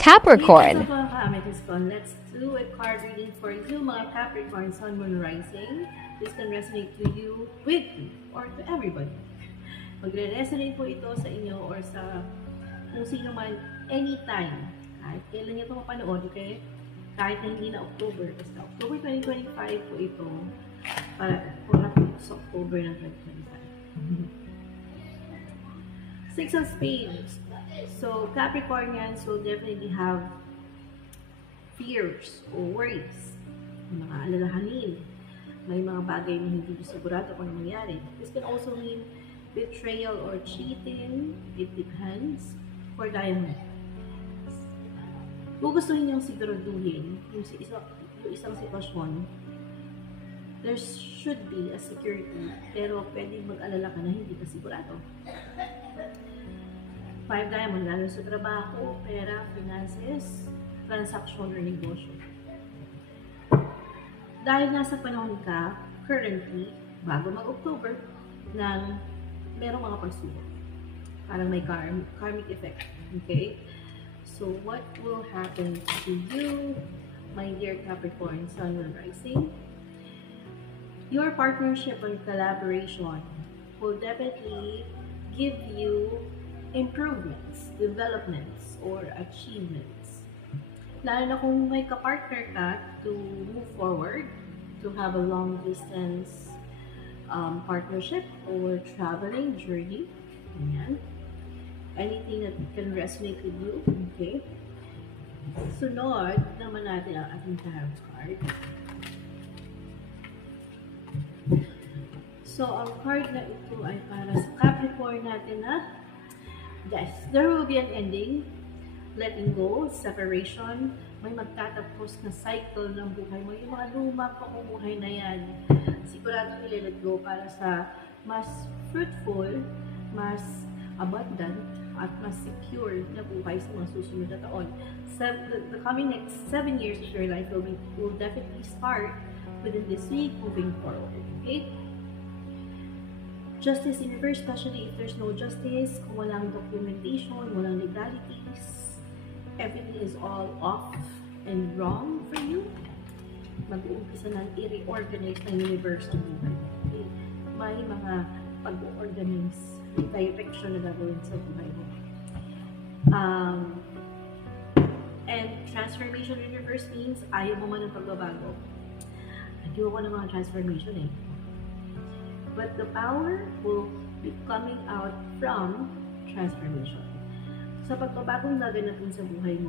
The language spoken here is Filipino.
Capricorn. Let's do a card reading for you, mga Capricorn, Sun, Moon, Rising. This can resonate to you, with you, or to everybody. Magre-resonate po ito sa inyo or sa kung sino man, anytime. Kahit kailan nyo ito mapanood, okay? Kahit na hindi na October. Basta October 2025 po ito. Para kung na sa October ng 2025. Six of Spades. So, Capricornians will definitely have fears or worries. Mga alalahanin. May mga bagay na hindi sigurado kung ano mangyari. This can also mean betrayal or cheating. It depends. For Diamond. Kung gusto niyo siguraduhin yung isang sitwasyon, there should be a security, pero pwedeng mag-alala ka na hindi ka sigurado. Five Diamond, lalo sa trabaho, pera, finances, transaction, or negosyo. Dahil nasa panahon ka, currently, bago mag-October, ng merong mga pagsubok. Parang may karmic effect. Okay? So, what will happen to you, my dear Capricorn, Sun, Moon, Rising? Your partnership and collaboration will definitely give you improvements, developments, or achievements. Lalo na kung may kapartner ka to move forward, to have a long distance partnership or traveling journey. Ayan. Anything that can resonate with you. Okay. Sunod naman natin ang ating tarot card. So, ang card na ito ay para sa Capricorn natin na yes, there will be an ending, letting go, separation, may magtatapos na cycle ng buhay mo. Yung mga lumang pamumuhay na yan, sigurado nila let go para sa mas fruitful, mas abundant, at mas secure na buhay sa mga susunod na taon. The coming next 7 years of your life will definitely start within this week moving forward. Okay? Justice in reverse, especially if there's no justice, kung walang documentation, walang legalities, everything is all off and wrong for you, mag-uumpisa ng i-reorganize ng universe ang buhay. Okay? May mga pag-organize, direction na gagawin sa buhay mo. And transformation in reverse means ayaw mo man ng pagbabago. Ayaw ko ng mga transformation eh. But the power will be coming out from transformation. Sa pagbabagong naganapin sa buhay mo,